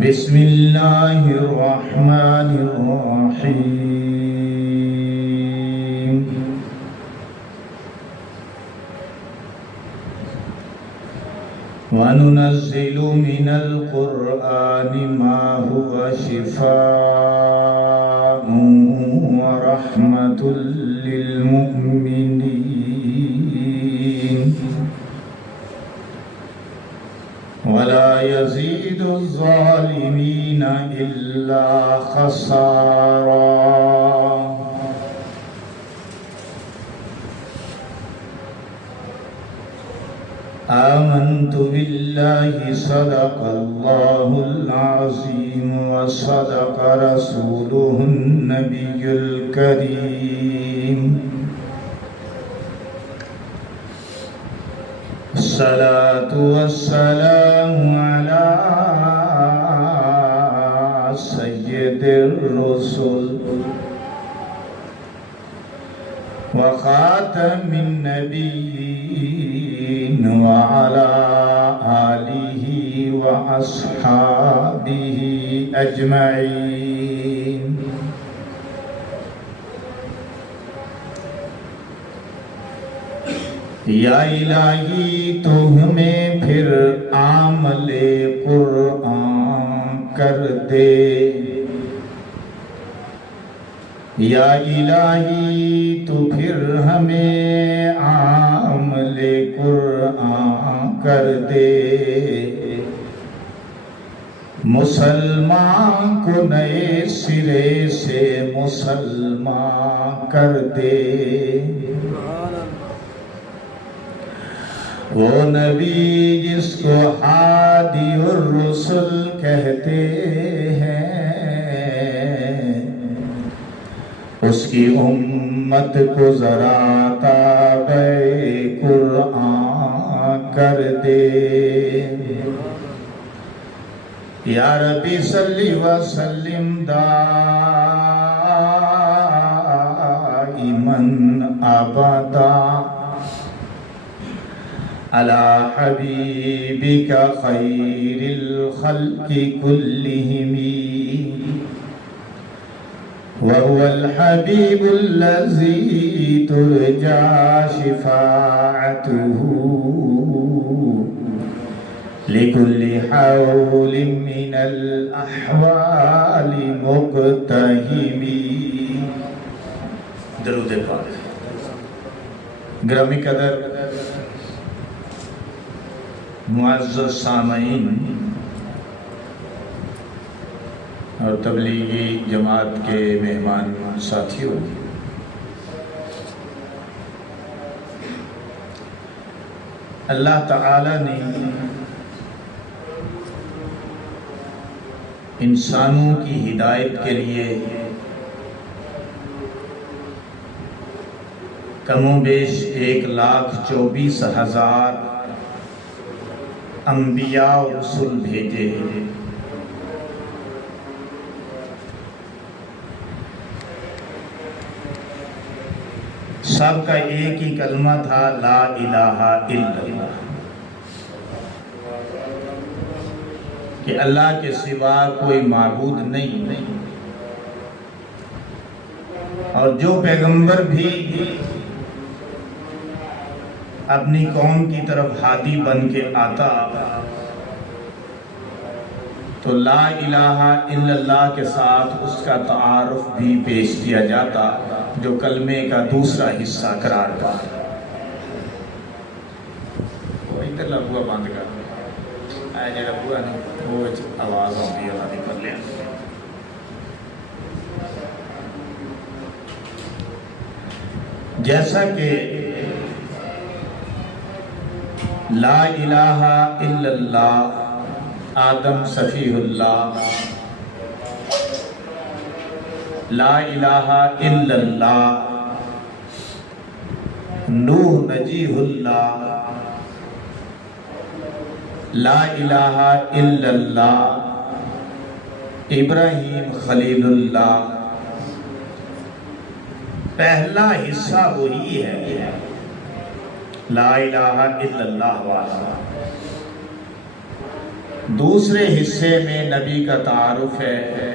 بسم اللہ الرحمن الرحیم وَنُنَزِّلُ مِنَ الْقُرْآنِ مَا هُوَ شِفَاءٌ وَرَحْمَةٌ لِّلْمُؤْمِنِينَ وَلَا يَزِيدُ الظَّالِمِينَ إِلَّا خَسَارًا آمنت بالله صدق الله العظيم وصدق رسوله النبي الكريم الصلاة والسلام على سيد الرسل وخاتم النبيين وعلى آله وأصحابه أجمعين یا الہی تو ہمیں پھر عمل قرآن کر دے، یا الہی تو پھر ہمیں عمل قرآن کر دے، مسلمان کو نئے سرے سے مسلمان کر دے۔ وہ نبی جس کو ہادی الرسل کہتے ہیں، اس کی امت کو ذرا تابع قرآن کر دے۔ یا ربی صلی وسلم دائما ابدا علی حبیبک خیر الخلق کلہم، وهو الحبیب الذی ترجى شفاعته لكل حول من الأحوال مقتحم۔ درود پاک۔ گرامی قدر معزز سامعین اور تبلیغی جماعت کے مہمان ساتھیوں، اللہ تعالی نے انسانوں کی ہدایت کے لیے کم و بیش 1,24,000 انبیاء و رسول بھیجے۔ سب کا ایک ہی کلمہ تھا، لا الہ الا اللہ، کہ اللہ کے سوا کوئی معبود نہیں۔ اور جو پیغمبر بھی اپنی قوم کی طرف ہادی بن کے آتا تو لا الہ الا اللہ کے ساتھ اس کا تعارف بھی پیش کیا جاتا، جو کلمے کا دوسرا حصہ قرار پاتا۔ وہ ادھر لگوا بند کر اے جڑا بوا نا وہ آواز آتی ہے والی کر لیا۔ جیسا کہ لا الہ الا اللہ آدم صفیہ اللہ، لا الہ الا اللہ نوح نجیہ اللہ، لا الہ الا اللہ ابراہیم خلیل اللہ، پہلا حصہ وہی ہے لا الہ الا اللہ والا۔ دوسرے حصے میں نبی کا تعارف ہے.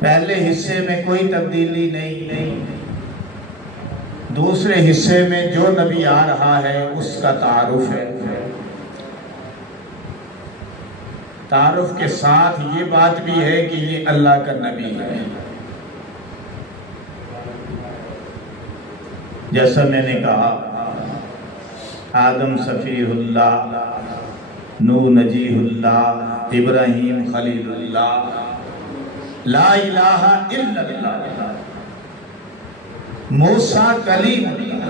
پہلے حصے میں کوئی تبدیلی نہیں. دوسرے حصے میں جو نبی آ رہا ہے اس کا تعارف ہے. تعارف کے ساتھ یہ بات بھی ہے کہ یہ اللہ کا نبی ہے. جیسا میں نے کہا، آدم صفی اللہ، نوح نجیح اللہ، ابراہیم خلیل اللہ، لا الہ الا اللہ، موسیٰ کلیم اللہ،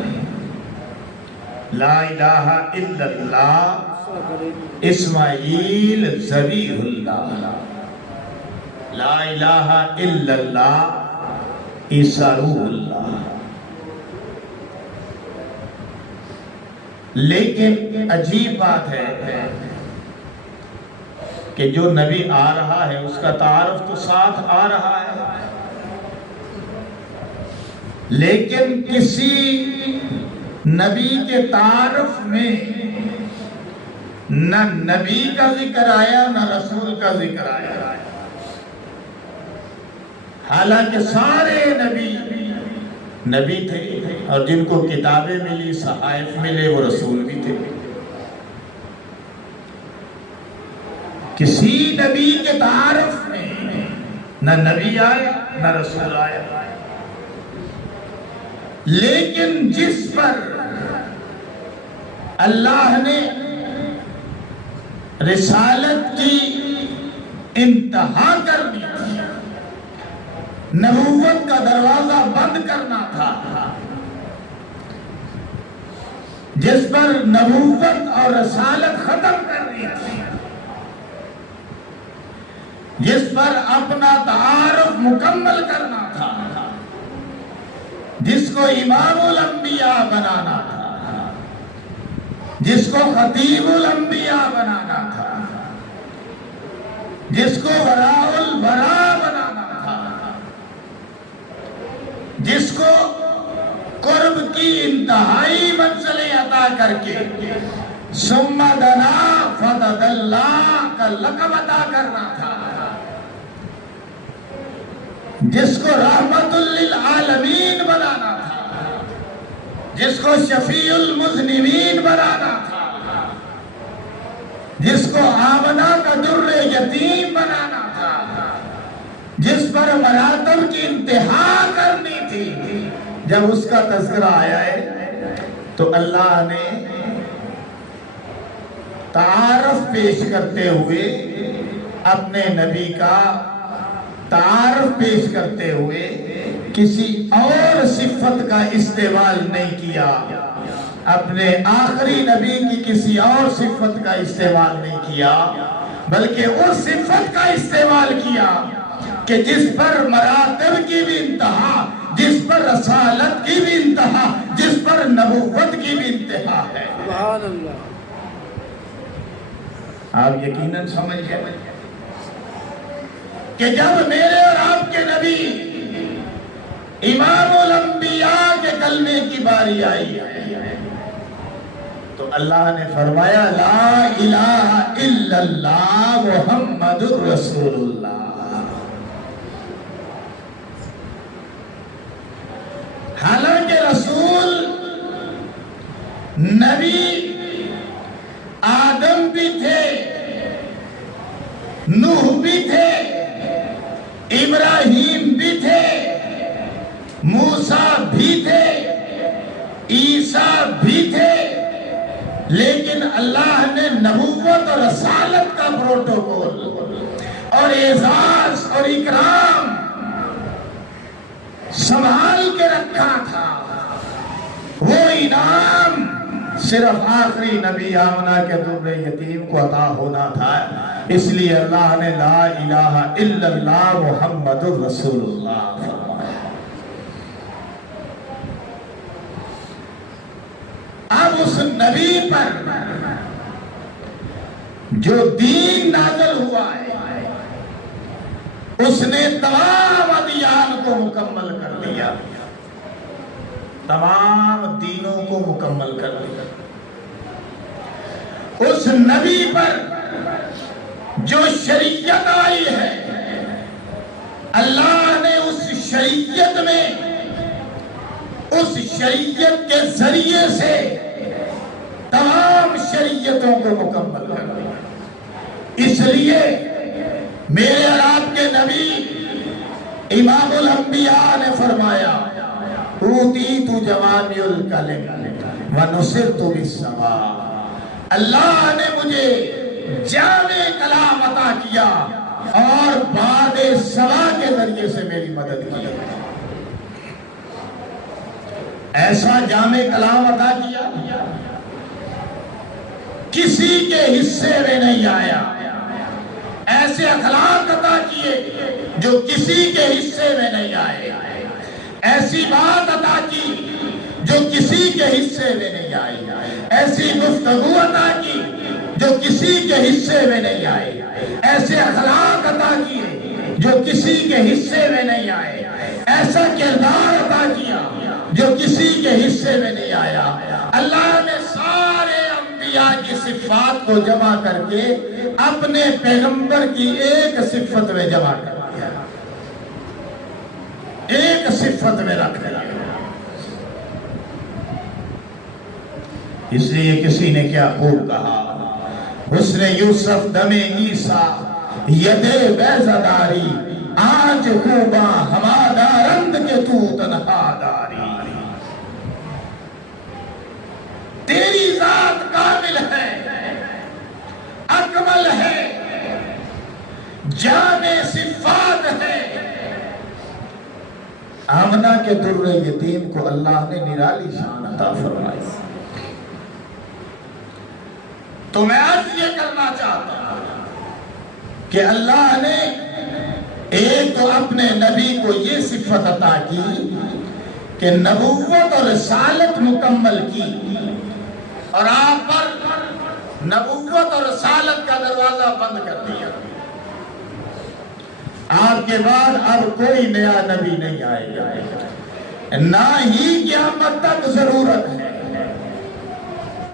لا الہ الا اللہ، اسماعیل ذبیح اللہ، لا الہ الا اللہ، عیسیٰ روح اللہ. لیکن عجیب بات ہے کہ جو نبی آ رہا ہے اس کا تعارف تو ساتھ آ رہا ہے، لیکن کسی نبی کے تعارف میں نہ نبی کا ذکر آیا نہ رسول کا ذکر آیا، حالانکہ سارے نبی تھے، اور جن کو کتابیں ملی، صحائف ملے، وہ رسول بھی تھے. کسی نبی کے تعارف میں نہ نبی آیا نہ رسول آیا، لیکن جس پر اللہ نے رسالت کی انتہا کر دی تھی، نبوت کا دروازہ بند کرنا تھا، جس پر نبوت اور رسالت ختم کرنی تھی، جس پر اپنا تعارف مکمل کرنا تھا، جس کو امام الانبیاء بنانا تھا، جس کو خطیب الانبیاء بنانا تھا، جس کو وراء الوراء بنانا تھا، جس کو قرب کی انتہائی منزلیں عطا کر کے ثم دنا فتدلا کا لقب عطا کرنا تھا، جس کو رحمت للعالمین بنانا تھا، جس کو شفیع المذنبین بنانا تھا، جس کو آمنہ کا در یتیم بنانا تھا، جس پر مراتب کی انتہا کرنی تھی، جب اس کا تذکرہ آیا ہے تو اللہ نے تعارف پیش کرتے ہوئے، اپنے نبی کا تعارف پیش کرتے ہوئے کسی اور صفت کا استعمال نہیں کیا، اپنے آخری نبی کی کسی اور صفت کا استعمال نہیں کیا، بلکہ اس صفت کا استعمال کیا کہ جس پر مراتب کی بھی انتہا، جس پر رسالت کی بھی انتہا، جس پر نبوت کی بھی انتہا ہے. سبحان اللہ. آپ یقیناً سمجھ گئے کہ جب میرے اور آپ کے نبی امام الانبیاء کے کلمے کی باری آئی تو اللہ نے فرمایا لا الہ الا اللہ محمد رسول اللہ. حالانکہ رسول نبی آدم بھی تھے، نوح بھی تھے، ابراہیم بھی تھے، موسیٰ بھی تھے، عیسیٰ بھی تھے، لیکن اللہ نے نبوت اور رسالت کا پروٹوکول اور اعزاز اور اکرام سنبھال کے رکھا تھا. وہ انعام صرف آخری نبی آمنہ کے در یتیم کو عطا ہونا تھا، اس لیے اللہ نے لا الہ الا اللہ محمد رسول اللہ فرمایا. اب اس نبی پر جو دین نازل ہوا ہے اس نے تمام ادیان کو مکمل کر دیا، تمام دینوں کو مکمل کر دیا. اس نبی پر جو شریعت آئی ہے، اللہ نے اس شریعت میں اس شریعت کے ذریعے سے تمام شریعتوں کو مکمل کر دیا۔ اس لیے میرے اور آپ کے نبی امام الانبیاء نے فرمایا اوتیت جوامع الکلم ونصرت بالسماء، اللہ نے مجھے جامع کلام عطا کیا اور باد سما کے ذریعے سے میری مدد کی۔ ایسا جامع کلام عطا کیا کسی کے حصے میں نہیں آیا، ایسے اخلاق عطا کیے جو کسی کے حصے میں نہیں آئے، ایسی بات عطا کی جو کسی کے حصے میں نہیں آئی، ایسی گفتگو عطا کی جو کسی کے حصے میں نہیں آئے، ایسے اخلاق عطا کیے جو کسی کے حصے میں نہیں آئے، ایسا کردار عطا کیا جو کسی کے حصے میں نہیں آیا۔ اللہ نے سارے انبیاء کی صفات کو جمع کر کے اپنے پیغمبر کی ایک صفت میں جمع کر دیا، ایک صفت میں رکھ دیا۔ اس لیے کسی نے کیا خوب کہا، حسن یوسف دم عیسیٰ ید بیضہ داری، آج خوباں ہمادارند کے تو تنہا داری۔ تیری ذات کامل ہے، اکمل ہے، جامع صفات ہے۔ آمنہ کے در یتیم کو اللہ نے نرالی شان عطا فرمائی۔ تو میں آج یہ کرنا چاہتا ہوں کہ اللہ نے ایک تو اپنے نبی کو یہ صفت عطا کی کہ نبوت اور رسالت مکمل کی، اور آپ پر نبوت اور رسالت کا دروازہ بند کر دیا۔ آپ کے بعد اب کوئی نیا نبی نہیں آئے گا، نہ ہی قیامت تک ضرورت ہے۔